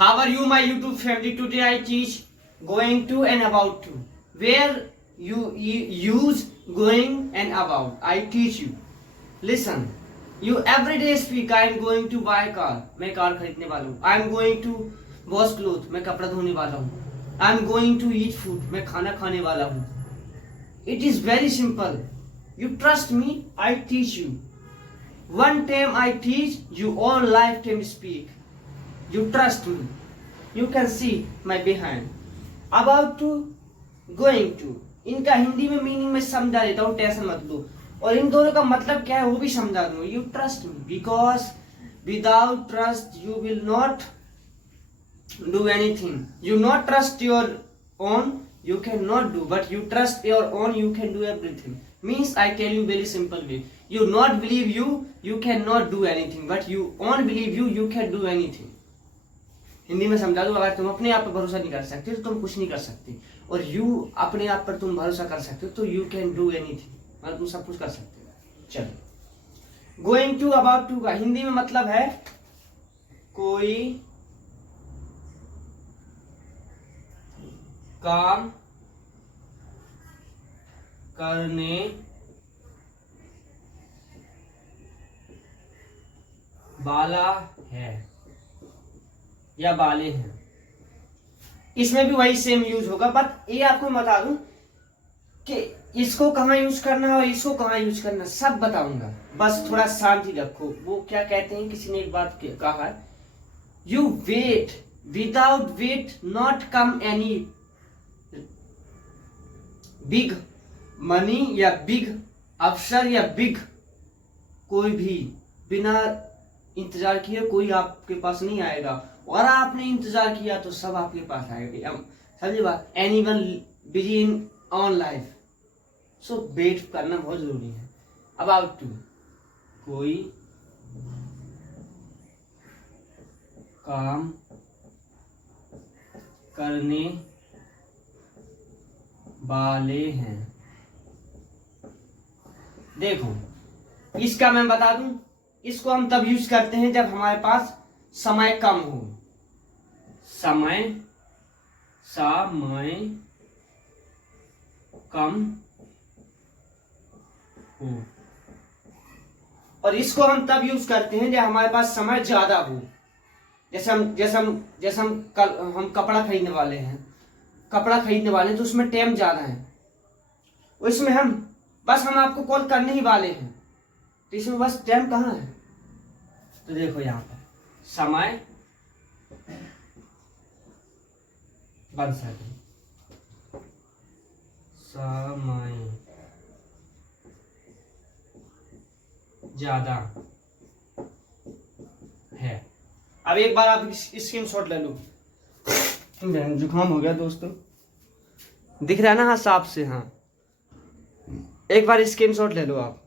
How are you, my YouTube family? Today I teach going to and about to. Where you use going and about. I teach you. Listen. You everyday speak. I am going to buy car. मैं car खरीदने वाला हूँ. I am going to wash clothes. मैं कपड़ा धोने वाला हूँ. I am going to eat food. मैं खाना खाने वाला हूँ. It is very simple. You trust me. I teach you. One time I teach you, all lifetime speak. You trust me. You can see my behind. About to, going to. इनका हिंदी में meaning में समझा देता हूँ, tension मत लो. और इन दोनों का मतलब क्या है वो भी समझा दूंगा. You trust me because without trust you will not do anything. You not trust your own, you cannot do. But you trust your own, you can do everything. Means I tell you very simple way. You not believe you, you cannot do anything. But you own believe you, you can do anything. Hindi में समझा दो. अगर तुम अपने आप पर भरोसा नहीं कर सकते तो तुम कुछ नहीं कर सकते. और यू अपने आप पर तुम भरोसा कर सकते हो तो यू कैन डू एनीथिंग. मतलब तुम सब कुछ कर सकते हो. चलो, गोइंग टू अबाउट टू का हिंदी में मतलब है कोई काम करने वाला है या वाले हैं. इसमें भी वही सेम यूज होगा. बट ये आपको बता दूं कि इसको कहाँ यूज करना है और इसको कहाँ यूज करना, सब बताऊंगा. बस थोड़ा शांति रखो. वो क्या कहते हैं, किसी ने एक बात कहा है, you wait without wait not come any big money या बिग अफसर या बिग कोई भी बिना इंतजार किए कोई आपके पास नहीं आएगा. और आपने इंतजार किया तो सब आपके पास आएगा. समझे बात. Anyone busy in on life. So wait करना बहुत जरूरी है. अबाउट टू कोई काम करने वाले हैं. देखो, इसका मैं बता दूं, इसको हम तब यूज करते हैं जब हमारे पास समय कम हो. समय कम हो. और इसको हम तब यूज करते हैं जब हमारे पास समय ज्यादा हो. जैसे हम कपड़ा खरीदने वाले हैं. तो उसमें टाइम ज्यादा है. उसमें हम आपको कॉल करने ही वाले हैं. तो इसमें बस टाइम कहाँ है. तो देखो यहाँ पर समय बन सके समय ज्यादा है. अब एक बार आप स्क्रीनशॉट ले लो. जुकाम हो गया दोस्तों, दिख रहा है ना. हाँ, साफ से. हाँ, एक बार स्क्रीनशॉट ले लो आप.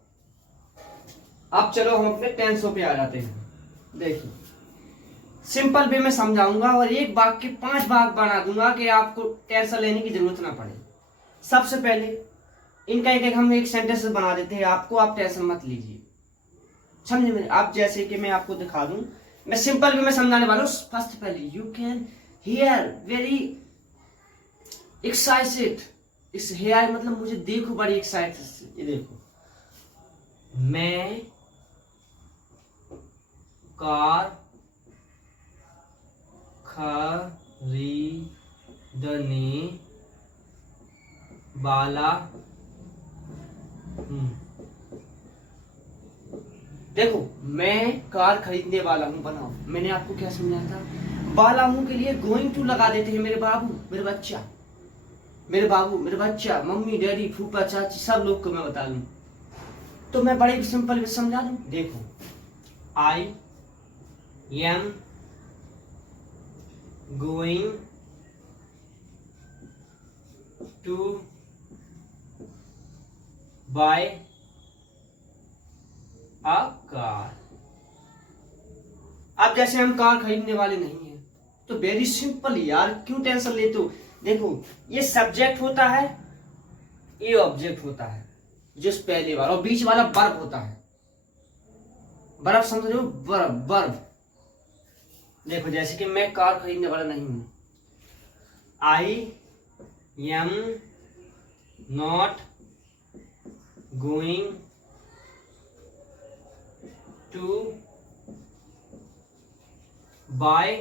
अब चलो हम अपने 10 पे आ जाते हैं. देखिए, सिंपल वे में समझाऊंगा और एक भाग के 5 भाग बना दूंगा कि आपको टेंशन लेने की जरूरत ना पड़े. सबसे पहले इनका एक हम एक सेंटेंस बना देते हैं आपको. आप टेंशन मत लीजिए. समझे मेरे. आप जैसे कि मैं आपको दिखा दूं, मैं सिंपल वे में समझाने वाला हूं. फर्स्ट पहले you can hear very excited. इस हेयर मतलब मुझे देखो बड़ी एक्साइटेड. ये देखो, मैं कार खरीदने वाला हूँ. देखो, मैं कार खरीदने वाला हूँ. बनाओ, मैंने आपको क्या समझाया था. वाला हूँ के लिए गोइंग टू लगा देते हैं. मेरे बाबू, मेरे बच्चा, मेरे बाबू, मेरे बच्चा, मम्मी, डैडी, फूफा, चाची, सब लोग को मैं बता दूं. तो मैं बड़े सिंपल समझा दूं. देखो, I am going to buy a car. अब जैसे हम कार खरीदने वाले नहीं हैं तो वेरी सिंपल यार, क्यों टेंशन लेते हो. देखो, ये सब्जेक्ट होता है, ये ऑब्जेक्ट होता है, जिस पहले वाला, और बीच वाला वर्ब होता है. वर्ब समझ रहे हो. वर्ब देखो जैसे कि मैं कार खरीदने वाला नहीं हूं, I am not going to buy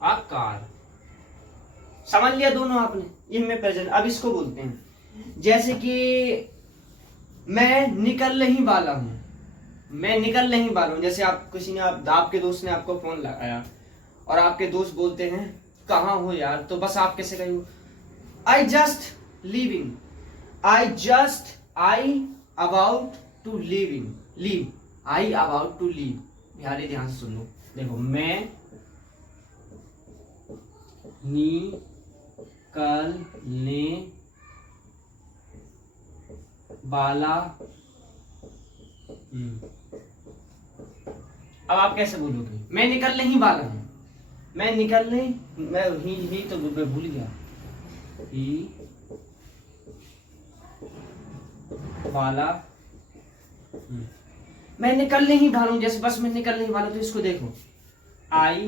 a car. समझ लिया दोनों आपने, ये मैं प्रेजेंट। अब इसको बोलते हैं, जैसे कि मैं निकलने ही वाला हूं, मैं निकलने ही वाला हूं। जैसे आप किसी ने आपके दोस्त ने आपको फोन लगाया और आपके दोस्त बोलते हैं कहाँ हो यार, तो बस आप कैसे कहो, I just leaving, I about to leave, I about to leave. ध्यान से सुन लो, देखो मैं निकलने वाला। अब आप कैसे बोलोगे, मैं निकलने ही वाला हूं, मैं ही तो मैं भूल गया, ही वाला, मैं निकलने ही वाला हूं। जैसे बस मैं निकलने ही वाला, तो इसको देखो, I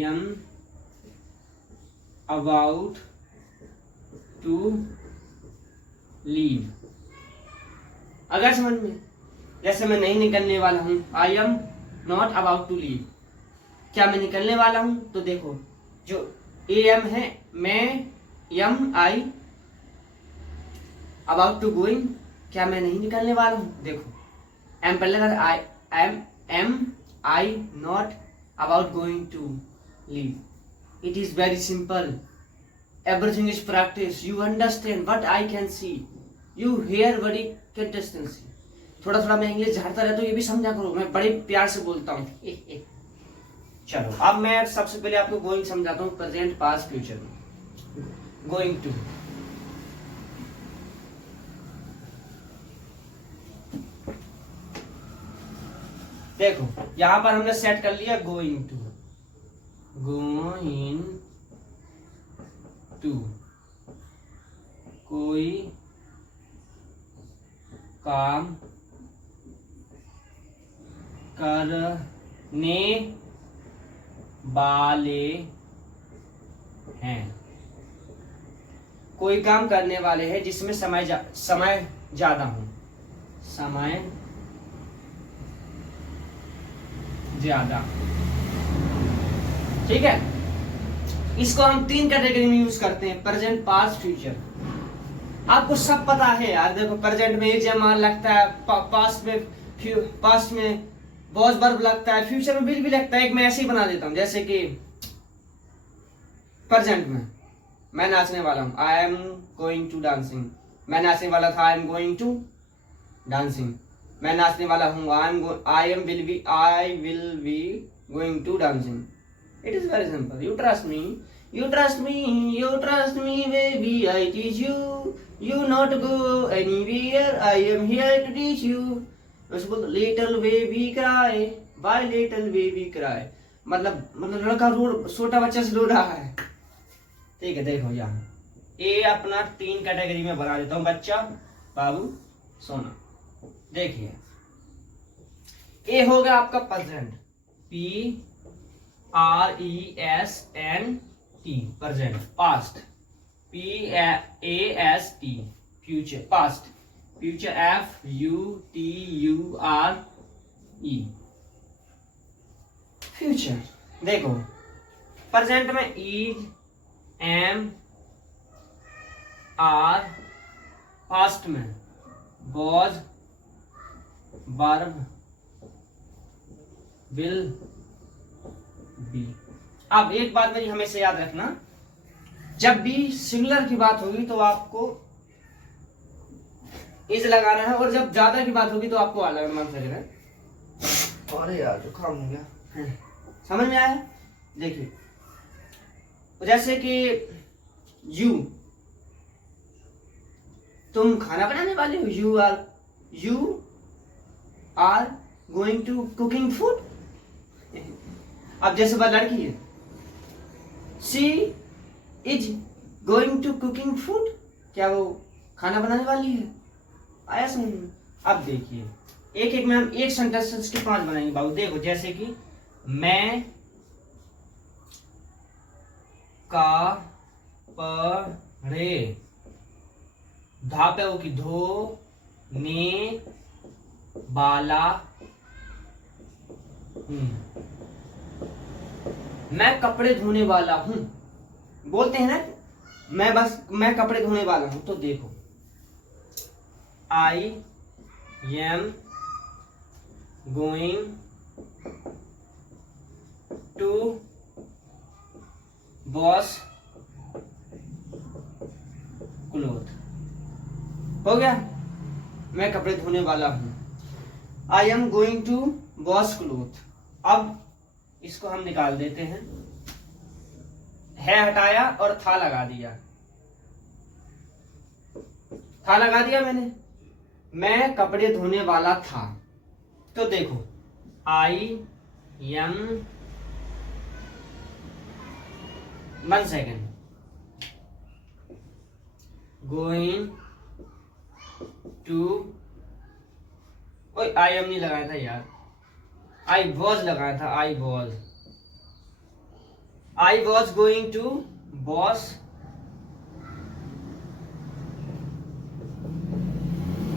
am about to leave. अगर समझ में, जैसे मैं नहीं निकलने वाला हूं, I am not about to leave, क्या मैं निकलने वाला हूं, तो देखो जो ए एम है, मैं am I about to going, क्या मैं नहीं निकलने वाला हूं, देखो एम पहले, I am I not about going to leave. It is very simple. Everything is practice. You understand what I can see. You hear very consistency. थोड़ा थोड़ा मैं इंग्लिश झाड़ता रहता हूँ, ये भी समझा करो, मैं बड़े प्यार से बोलता हूँ। चलो अब मैं सबसे पहले आपको गोइंग समझाता हूँ, प्रेजेंट पास्ट फ्यूचर में। गोइंग टू, देखो यहां पर हमने सेट कर लिया गोइंग टू, गोइंग टू, कोई काम करने वाले हैं, कोई काम करने वाले हैं जिसमें समय ज्यादा हो, समय ज्यादा, ठीक है। इसको हम 3 कैटेगरी में यूज करते हैं, प्रेजेंट पास्ट फ्यूचर। आपको सब पता है यार, देखो प्रेजेंट में एग्जाम लगता है, पास्ट में बॉस वर्ब लगता है, फ्यूचर में भी लगता है। एक मैं ऐसे ही बना देता हूं, जैसे कि प्रेजेंट में मैं नाचने वाला हूं, I am going to dancing, मैं नाचने वाला था, I am going to dancing, मैं नाचने वाला हूं, I will be going to dancing. It is very simple. You trust me, baby. I teach you. You not go anywhere. I am here to teach you. Little baby cry, why little baby cry? मतलब लड़का छोटा बच्चा से रो रहा है। ठीक है, देखो यहाँ ए अपना 3 कैटेगरी में बना देता हूँ, बच्चा, बाबू, सोना। देखिए ए हो गया आपका present, PRESENT, present. Past PAST, future. Past future FUTURE, future. देखो प्रेजेंट में इज, एम, आर, पास्ट में was, verb, will be। अब एक बात मेरी हमेशा याद रखना, जब भी सिंगुलर की बात होगी तो आपको इज लगाना है, और जब ज्यादा की बात होगी तो आपको अलग लगाना पड़ेगा। अरे यार जो काम हो गया, समझ में आया? देखिए जैसे कि तुम खाना बनाने वाले हो, you are going to cooking food. अब जैसे बात लड़की है, she is going to cooking food, क्या वो खाना बनाने वाली है? आया समझ में? अब देखिए एक एक में हम एक सेंटेंस के 5 बनाएंगे बाबू। देखो जैसे कि मैं कपड़े, धा पे हो कि धोने वाला हूँ। मैं कपड़े धोने वाला हूँ बोलते हैं ना, मैं कपड़े धोने वाला हूँ। तो देखो, I am going to wash cloth. हो गया, मैं कपड़े धोने वाला हूं। I am going to wash cloth. अब इसको हम निकाल देते हैं, है हटाया और था लगा दिया। था लगा दिया मैंने, मैं कपड़े धोने वाला था। तो देखो, I am, 1 second, going to, ओए आई एम नहीं लगाया था यार, आई वॉज लगाया था। I was going to wash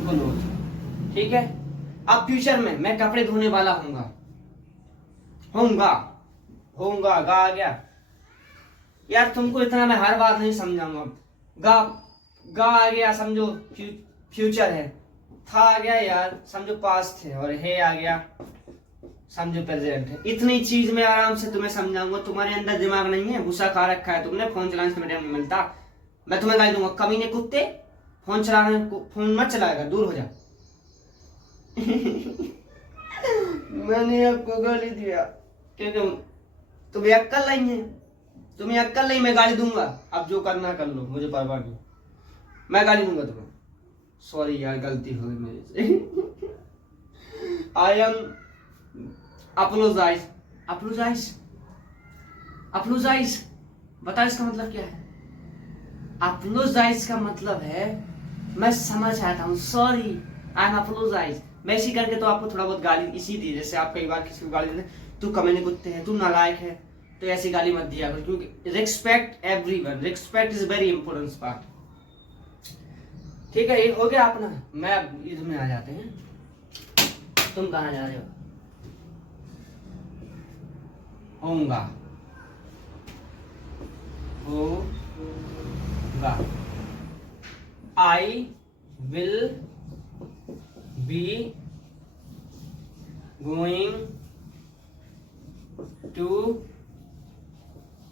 cloth. ठीक है, अब फ्यूचर में मैं कपड़े धोने वाला होऊंगा। गा आ गया यार, तुमको इतना मैं हर बात नहीं समझाऊंगा। गा आ गया समझो फ्यूचर है, था आ गया यार समझो पास्ट है, और है आ गया समझो प्रेजेंट है। इतनी चीज मैं आराम से तुम्हें समझाऊंगा। तुम्हारे अंदर दिमाग नहीं है, गुस्सा खा रखा है तुमने, फोन चलाने से टाइम नहीं मिलता। मैं तुम्हें गाली दूंगा, कमीने कुत्ते, फोन फोन मत चलाएगा, दूर हो जा। मैंने आपको गाली दिया क्योंकि तुम्हें अक्ल नहीं है, तुम्हें अक्ल नहीं, मैं गाली दूंगा। अब जो करना कर लो, मुझे परवाह नहीं, मैं गाली दूंगा तुम्हें। सॉरी यार, गलती हो गई मेरे से। I am apologise. बता इसका मतलब क्या है? अपोलोजाइज का मतलब है मैं समझ आता हूँ, सॉरी आई एम अपोलोजाइज। मैं इसी करके तो आपको थोड़ा बहुत गाली इसी दी, जैसे आप कई बार किसी को गाली देते, तू कमीने कुत्ते है, तू नालायक है, तो ऐसी गाली मत दिया करो, क्योंकि respect everyone, respect is very important part. ठीक है, ये हो गया अपना। मैं अब ईद में आ जाते हैं। तुम कहाँ जा रहे हो? होगा I will be going to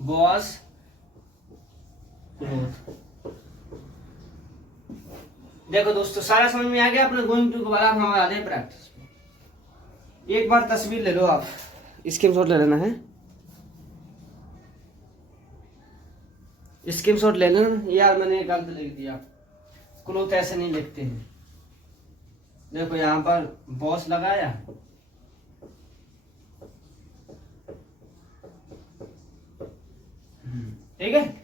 wash cloth. देखो दोस्तों, सारा समझ में आ गया अपने गोइंग टू के बाद हम आ रहे हैं प्रैक्टिस में। एक बार तस्वीर ले लो आप, स्क्रीनशॉट ले लेना है, स्क्रीनशॉट ले लेना। यार मैंने गलत लिख दिया, क्लोथ ऐसे नहीं लिखते हैं। देखो यहाँ पर बॉस लगाया, ठीक है।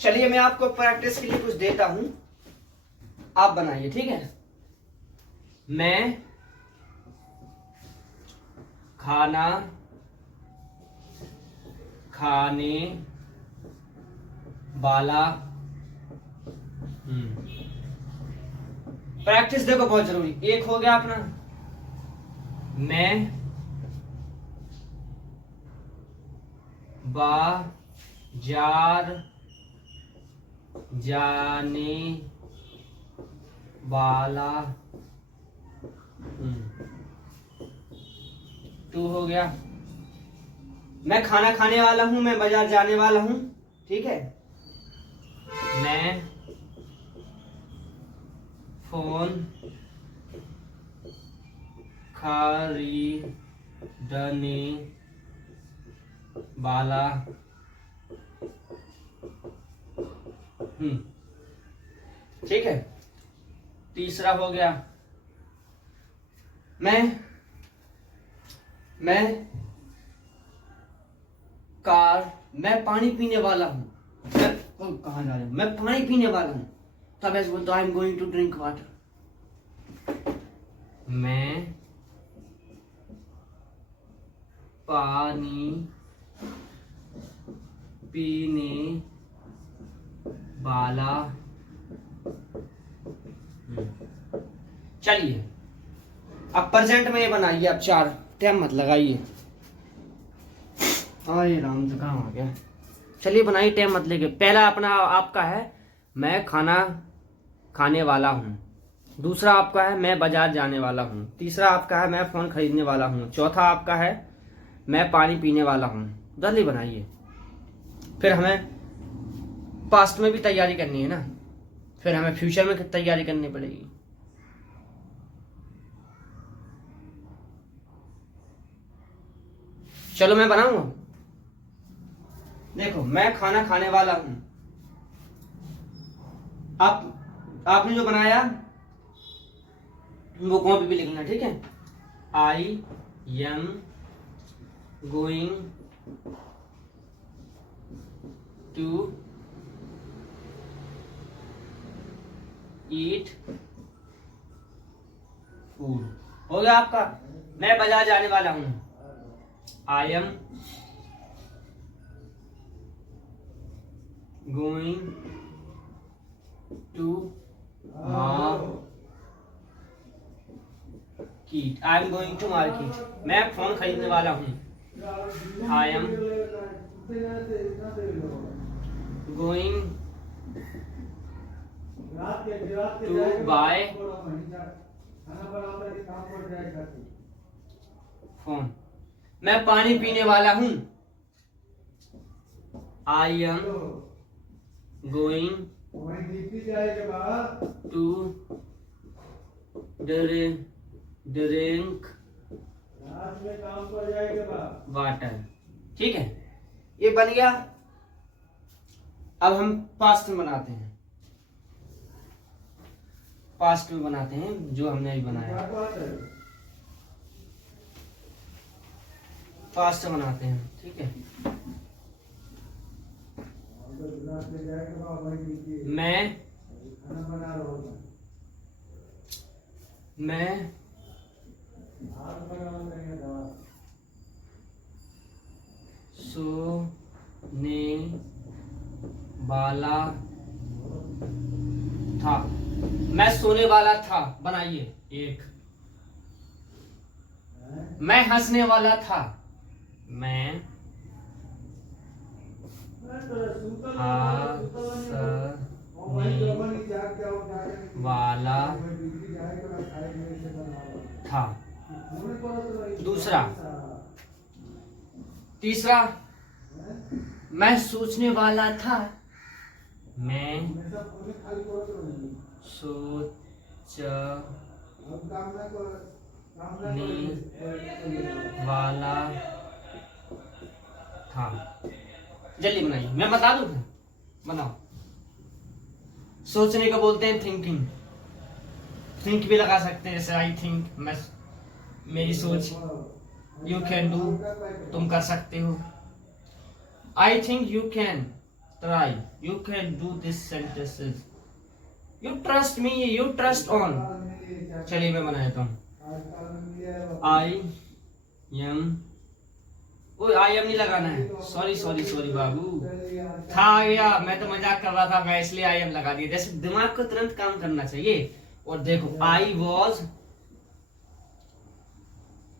चलिए मैं आपको प्रैक्टिस के लिए कुछ देता हूं, आप बनाइए, ठीक है। मैं खाना खाने वाला प्रैक्टिस देखो बहुत जरूरी। एक हो गया अपना, मैं बाजार जाने वाला हूं। 2 हो गया, मैं खाना खाने वाला हूं, मैं बाजार जाने वाला हूं, ठीक है। मैं फोन खरीदने वाला ठीक है। तीसरा हो गया, मैं पानी पीने वाला हूं। कहाँ जा रहे हैं? मैं पानी पीने वाला हूं, तब ऐसे बोलता I am going to drink water. मैं पानी पीने वाला। चलिए अब प्रेजेंट में ये बनाइए, अब 4 टाइम मत लगाइए। अरे राम जी कहाँ आ गया। चलिए बनाइए, टाइम मत लेके। पहला अपना आपका है मैं खाना खाने वाला हूँ। दूसरा आपका है मैं बाजार जाने वाला हूँ। तीसरा आपका है मैं फोन खरीदने वाला हूँ। चौथा आपका है मैं पानी पीने वाला हूँ। जल्दी बनाइए, फिर हमें पास्ट में भी तैयारी करनी है ना, फिर हमें फ्यूचर में तैयारी करनी पड़ेगी। चलो मैं बनाऊंगा। देखो मैं खाना खाने वाला हूं। आपने जो बनाया वो कॉपी भी लिखना, ठीक है। I am going to eat food. हो गया आपका। मैं बाजार जाने वाला हूं। I am going to market. I am going to market. मैं फोन खरीदने वाला हूँ। I am going to buy phone. मैं पानी पीने वाला हूँ। I am going to drink water. ठीक है, ये बन गया। अब हम पास्ट में बनाते हैं। पास्ट में बनाते हैं जो हमने अभी बनाया। पास्ट में बनाते हैं, ठीक है। मैं सोने वाला था। मैं सोने वाला था, बनाइए। एक। मैं हंसने वाला था। मैं हंसने वाला था। दूसरा। तीसरा, मैं सोचने वाला था। मैं सोचने वाला था। जल्दी बनाइए, मैं बता दूं। बनाओ। सोचने को बोलते हैं थिंकिंग। थिंक भी लगा सकते हैं, जैसे आई थिंक, मैं मेरी सोच। यू कैन डू, तुम कर सकते हो। I think you can try, you can do this sentences. You trust me, you trust on. चलिए मैं बनाता हूँ। आई एम, आई एम नहीं लगाना है। सॉरी सॉरी सॉरी बाबू, था आ गया। मैं तो मजाक कर रहा था, मैं इसलिए आई एम लगा दिया। जैसे दिमाग को तुरंत काम करना चाहिए। और देखो, I was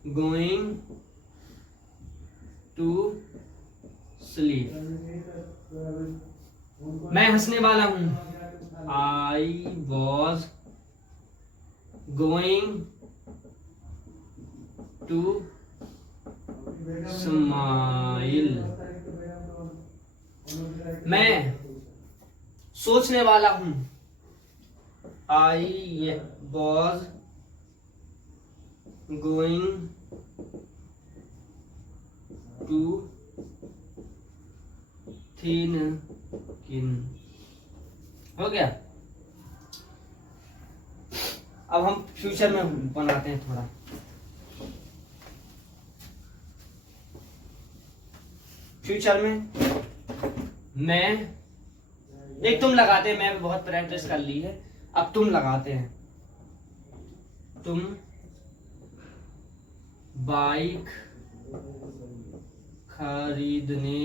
going to sleep. मैं हंसने वाला हूं। I was going to smile. मैं सोचने वाला हूं। I was going to thinking. हो गया। अब हम फ्यूचर में बनाते हैं थोड़ा। फ्यूचर में मैं, एक तुम लगाते हैं, मैं बहुत प्रैक्टिस कर ली है। अब तुम लगाते हैं। तुम बाइक खरीदने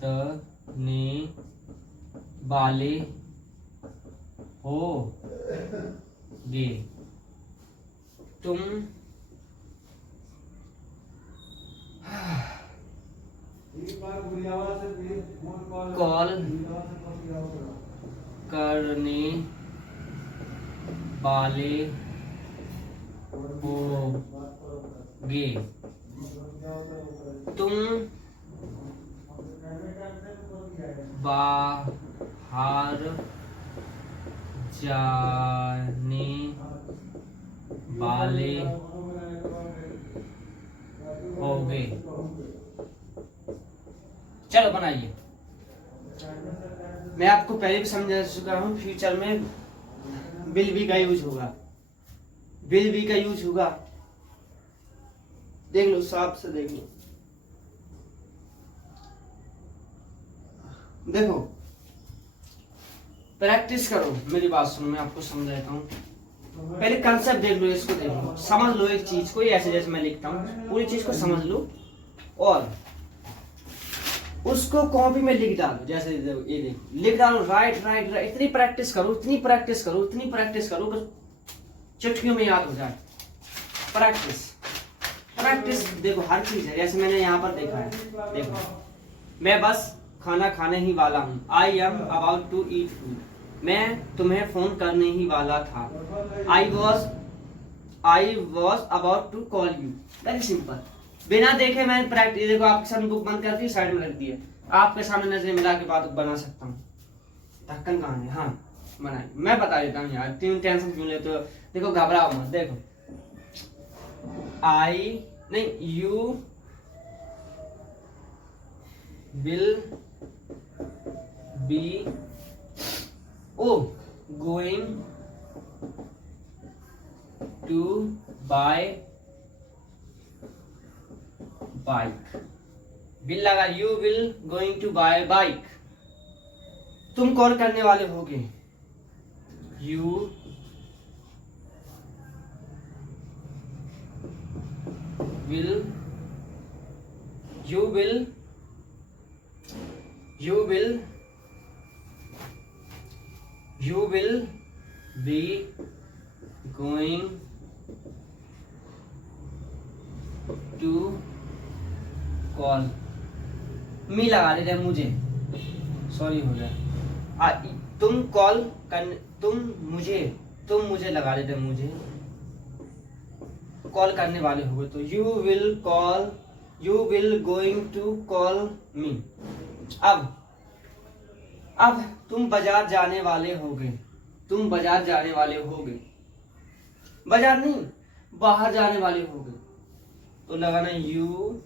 दने वाले होगे। तुम कॉल करने वाले होगे। तुम बाहर जाने वाले होगे। चलो बनाइए। मैं आपको पहले भी समझा चुका हूँ, फ्यूचर में विल बी का यूज होगा, विल बी का यूज होगा। देख लो, साफ से देख लो। देखो, प्रैक्टिस करो, मेरी बात सुनो, मैं आपको समझाता हूँ। पहले कंसेप्ट देख लो, इसको देख लो, समझ लो एक चीज को। ऐसे जैसे मैं लिखता हूँ, पूरी चीज को समझ लो और उसको कॉपी में लिख डालो। जैसे ये देखो, लिख डालो, राइट राइट राइट। इतनी प्रैक्टिस करो, इतनी प्रैक्टिस करो, इतनी प्रैक्टिस करो कि चुटकियों में याद हो जाए। Practice practice. देखो, हर चीज है, जैसे मैंने यहाँ पर देखा है। देखो, मैं बस खाना खाने ही वाला हूँ। I am about to eat food. मैं तुम्हें फोन करने ही वाला था। I was about to call you. Very simple. बिना देखे मैंने प्रैक्टिस। देखो, आपके सामने बुक बंद करके साइड में रख दी है, आपके सामने नजरें मिला के बात बना सकता हूँ। ढक्कन कहाँ है? हाँ, बनाई। मैं बता देता हूँ यार, तीन टेंशन क्यों लेते हो? देखो, घबराओ मत। देखो, आई नहीं, you will be going to buy bike. Will लगा, you will going to buy bike. तुम कॉल करने वाले होगे। You will be going to call me. लगा देते हैं मुझे, सॉरी हो गया। तुम कॉल कर, तुम मुझे लगा देते हैं, मुझे कॉल करने वाले होगे। तो you will going to call me. अब तुम बाजार जाने वाले होगे। तुम बाजार जाने वाले होगे। बाजार नहीं, बाहर जाने वाले होगे। तो लगाना, you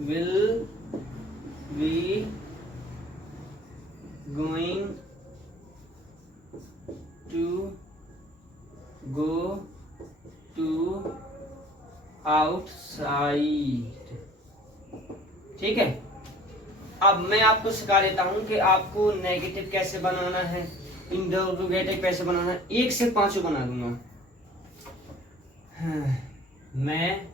will be going to go to outside. ठीक है। अब मैं आपको सिखा देता हूं कि आपको नेगेटिव कैसे बनाना है, इंटरोगेटिव कैसे बनाना है। 1 से 5 बना दूंगा। मैं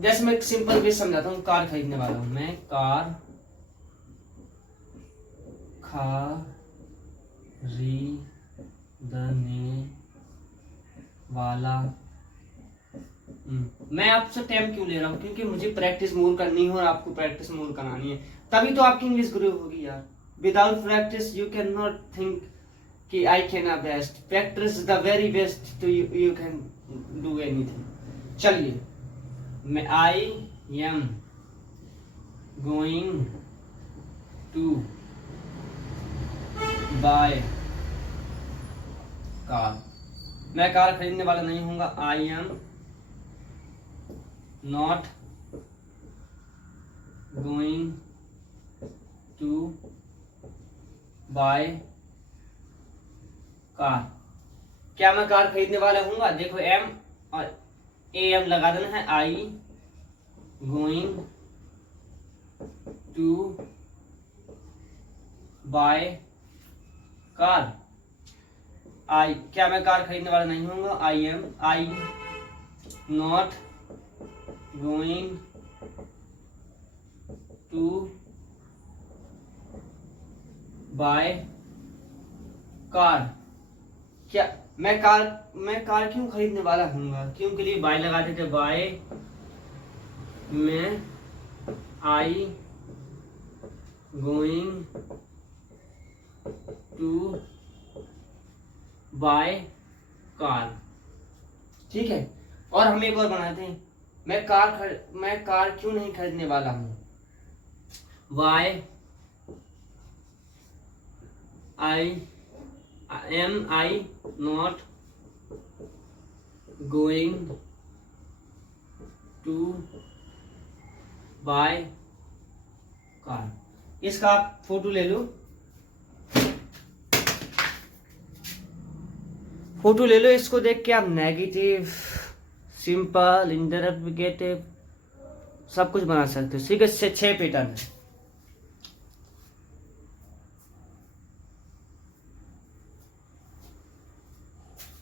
जैसे मैं सिंपल वे समझाता हूँ। कार खरीदने वाला हूं। मैं कार खरीदने वाला। मैं आपसे टाइम क्यों ले रहा हूँ? क्योंकि मुझे प्रैक्टिस मोर करनी है और आपको प्रैक्टिस मोर करानी है, तभी तो आपकी इंग्लिश ग्रो होगी यार। Without practice you can not think कि I can best. Practice the very best to you can do anything. चलिए, मैं I am going to buy car. मैं कार खरीदने वाला नहीं हूँगा। I am not going to buy car. क्या मैं कार खरीदने वाला हूँगा? देखो, एम और ए एम लगा देना है। I going to buy car. I, क्या मैं कार खरीदने वाला नहीं हूँ? I not going to buy car. क्या मैं कार क्यों खरीदने वाला हूँ? क्यों के लिए बाय लगाते थे, बाय मैं I going to buy car. ठीक है। और हम एक और बनाते हैं, मैं कार क्यों नहीं खरीदने वाला हूँ? Why I not going to buy car. इसका आप फोटो ले लो, इसको देख के आप नेगेटिव, सिंपल, इंटरप्रिकेटिव सब कुछ बना सकते हो। ठीक है, 6 पैटर्न है।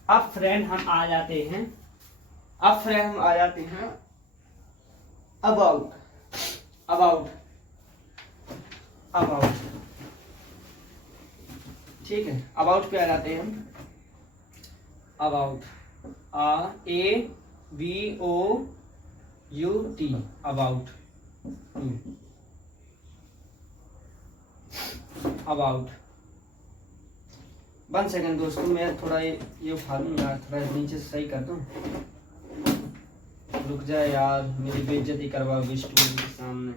अब फ्रेंड हम आ जाते हैं अबाउट। ठीक है, अबाउट पे आ जाते हैं हम। About, ABOUT, about. About 1 second दोस्तों, मैं थोड़ा ये उठा लूँ यार, थोड़ा नीचे से सही कर दूँ। रुक जाए यार, मेरी बेइज्जती करवाओगे स्टूडेंट के सामने।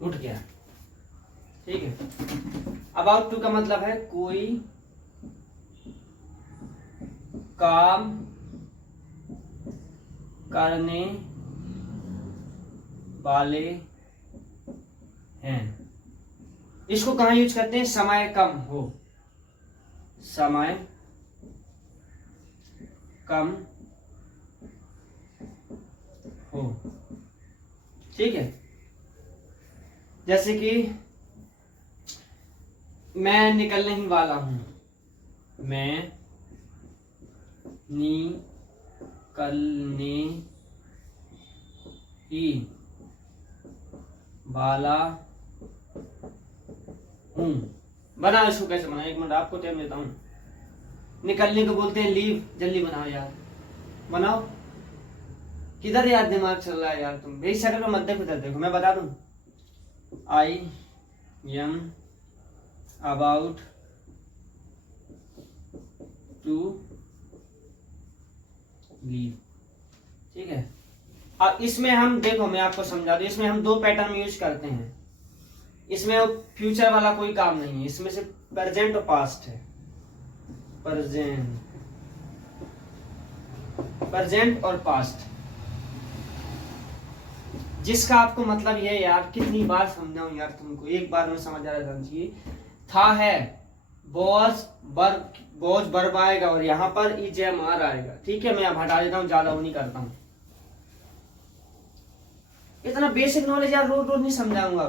उठ गया। ठीक है, अबाउट टू का मतलब है कोई काम करने वाले हैं। इसको कहाँ यूज करते हैं? समय कम हो। ठीक है, जैसे कि मैं निकलने ही वाला हूं, मैं निकलने ही वाला हूं। बनाओ इसको, कैसे बनाओ? 1 मिनट आपको टाइम देता हूं। निकलने को बोलते हैं लीव। जल्दी बनाओ यार, बनाओ। किधर यार दिमाग चल रहा है यार? तुम मेरी शक्ल में मत देखो, देखो मैं बता दूं। I am about to leave. ठीक है, अब इसमें हम देखो, मैं आपको समझा दूं, इसमें हम 2 पैटर्न यूज करते हैं। इसमें फ्यूचर वाला कोई काम नहीं है, इसमें से प्रेजेंट और पास्ट है। प्रेजेंट और पास्ट, जिसका आपको मतलब ये यार, कितनी बार समझाऊं यार तुमको, एक बार में समझ आ जाना चाहिए। था है, बॉज बर्ब आएगा और यहाँ पर EJMR आएगा। ठीक है, मैं अब हटा देता हूँ, ज्यादा वो नहीं करता हूँ। इतना बेसिक नॉलेज यार रोज रोज नहीं समझाऊंगा।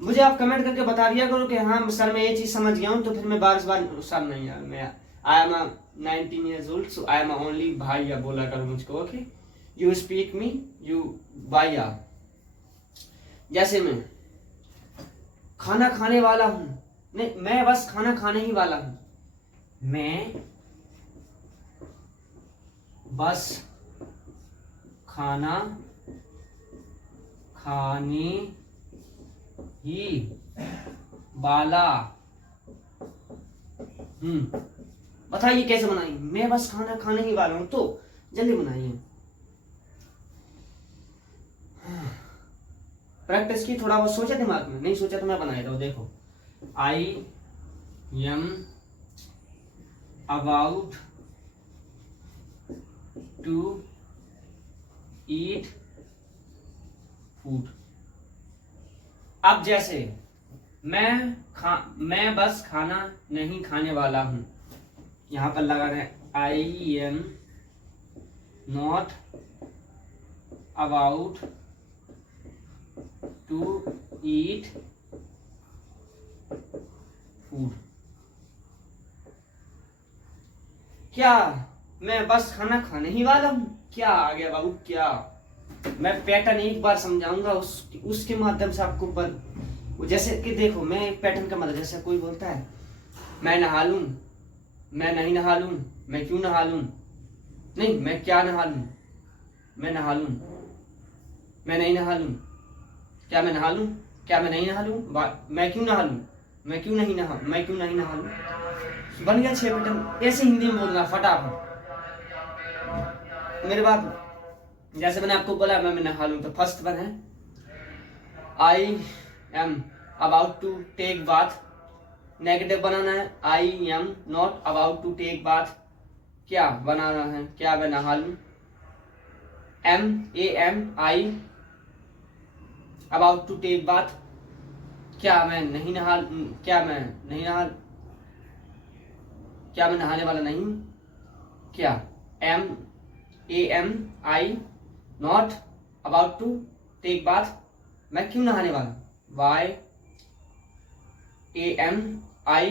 मुझे आप कमेंट करके बता दिया करो कि हाँ सर मैं ये चीज समझ गया हूँ, तो फिर मैं बार सर नहीं यार, मैं I M 19 years old, so I am only भाईया बोला करो मुझको। Okay, you speak me you भाईया। जैसे मैं खाना खाने वाला हूं, नहीं, मैं बस खाना खाने ही वाला हूं। मैं बस खाना खाने ही वाला हूं। बताइए कैसे बनाएंगे? मैं बस खाना खाने ही वाला हूं, तो जल्दी बनाइए। प्रैक्टिस की, थोड़ा बहुत सोचा दिमाग में, नहीं सोचा तो मैं बना देता हूं। देखो, I am about to eat food. अब जैसे मैं बस खाना नहीं खाने वाला हूं, यहां पर लगा रहे I am not about to eat food. क्या मैं बस खाना खाने ही वाला हूँ? क्या आ गया बाबू, क्या? मैं पैटर्न एक बार समझाऊंगा, उसके माध्यम से आपको जैसे कि देखो, मैं एक पैटर्न का मतलब, जैसे कोई बोलता है मैं नहा लूं, मैं नहीं नहा लूं, मैं क्यों नहा लूं, नहीं मैं क्या नहा लूं, मैं नहा लूं, मैं नहीं नहा लूं, क्या मैं नहा लूं, क्या मैं नहीं नहा लूं, मैं क्यों नहा लूं, मैं क्यों नहीं नहा लूं। बन गया 6 पैटर्न। ऐसे हिंदी में बोलना फटाफट मेरे बाप। जैसे मैंने आपको बोला मैं नहा लूं, तो फर्स्ट वन है I am about to take bath. Negative बनाना है, I am not about to take bath. क्या बनाना है, क्या मैं नहा लूं। am about to take bath. क्या मैं नहीं नहा, क्या मैं नहीं नहा, क्या मैं नहाने वाला नहीं हूं। क्या am not about to take bath, मैं क्यों नहाने वाला। why am I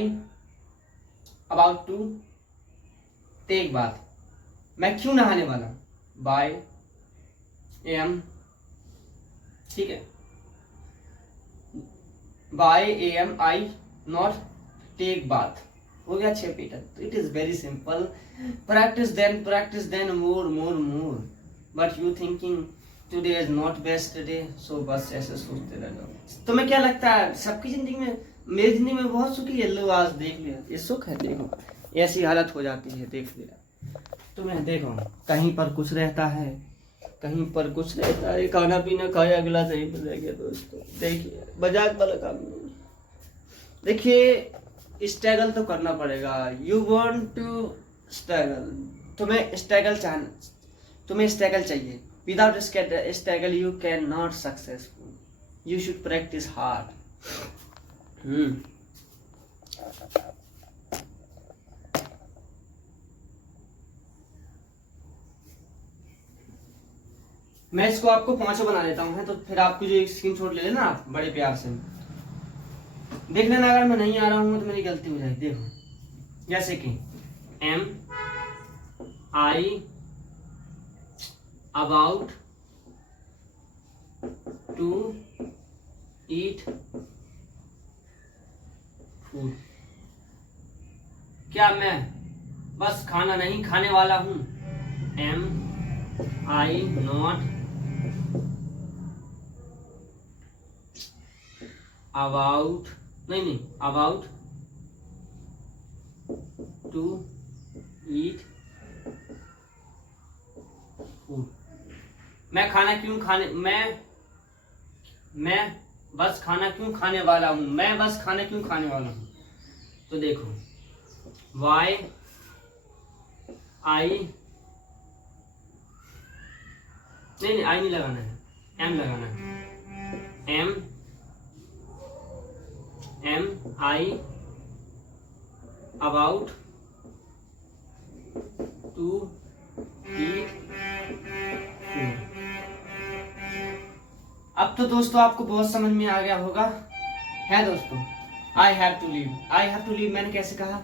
about to take bath, मैं क्यों नहाने वाला। why am, ठीक है, why am I not take bath। हो गया 6 pattern. It is very simple. Practice then more but you thinking today is not best day, so बस ऐसे सोचते रह जाओ। तुम्हें क्या लगता है सबकी जिंदगी में, मेरी जिंदगी में बहुत सुखी है। लो आज देख लिया, ये सुख है। देखो ऐसी हालत हो जाती है, देख लिया तुम्हें। देखो कहीं पर कुछ रहता है, कहीं पर कुछ रहता है, खाना पीना खाया अगला सही पर रह गया। दोस्तों देखिए मजाक वाला काम नहीं। देखिए स्ट्रगल तो करना पड़ेगा। यू वांट टू स्ट्रगल, तुम्हें स्ट्रगल चाहिए। Without struggle you can not successful, you should practice hard. मैं इसको आपको 5 बना देता हूँ, है तो फिर आपको जो एक स्क्रीनशॉट ले लेना आप बड़े प्यार से देख लेना। अगर मैं नहीं आ रहा हूँ तो मेरी गलती हो जाएगी। देखो जैसे कि am I about to eat food, क्या मैं बस खाना नहीं खाने वाला हूँ। am I not about, नहीं about to eat food, मैं खाना क्यों खाने, मैं बस खाना क्यों खाने वाला हूँ, मैं बस खाना क्यों खाने वाला हूँ। तो देखो why I, नहीं आई नहीं लगाना है, एम लगाना है। Am I about to eat food. अब तो दोस्तों आपको बहुत समझ में आ गया होगा, है दोस्तों। आई हैव टू लीव मैंने कैसे कहा,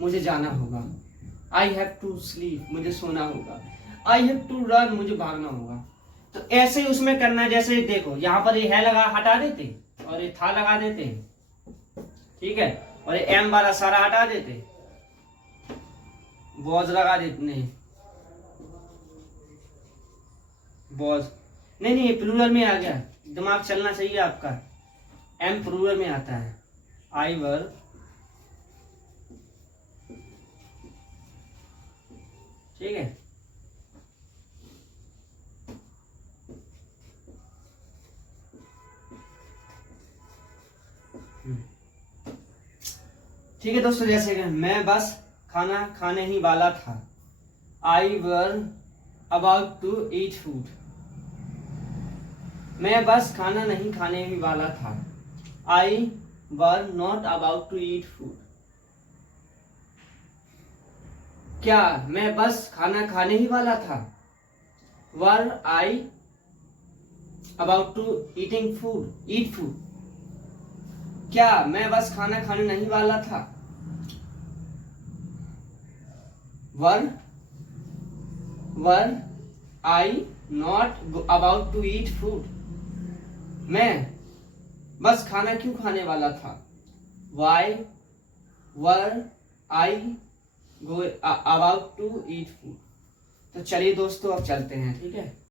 मुझे जाना होगा। आई हैव टू स्लीप, मुझे सोना होगा। आई हैव टू रन, मुझे भागना होगा। तो ऐसे ही उसमें करना है। जैसे देखो यहाँ पर ये है लगा हटा देते और ये था लगा देते, ठीक है, और ये एम वाला सारा हटा देते, बॉज लगा देते, नहीं बॉज नहीं ये प्लूरल में आ गया। दिमाग चलना चाहिए आपका, एम प्लूरल में आता है। आई वर, ठीक है, ठीक है दोस्तों। जैसे कि मैं बस खाना खाने ही वाला था। I were about to eat food, मैं बस खाना नहीं खाने ही वाला था। I were not about to eat food, क्या मैं बस खाना खाने ही वाला था। Were I about to eating food, eat food. क्या मैं बस खाना खाने नहीं वाला था? Were I not about to eat food? मैं बस खाना क्यों खाने वाला था? Why were I go about to eat food? तो चलिए दोस्तों अब चलते हैं, ठीक है।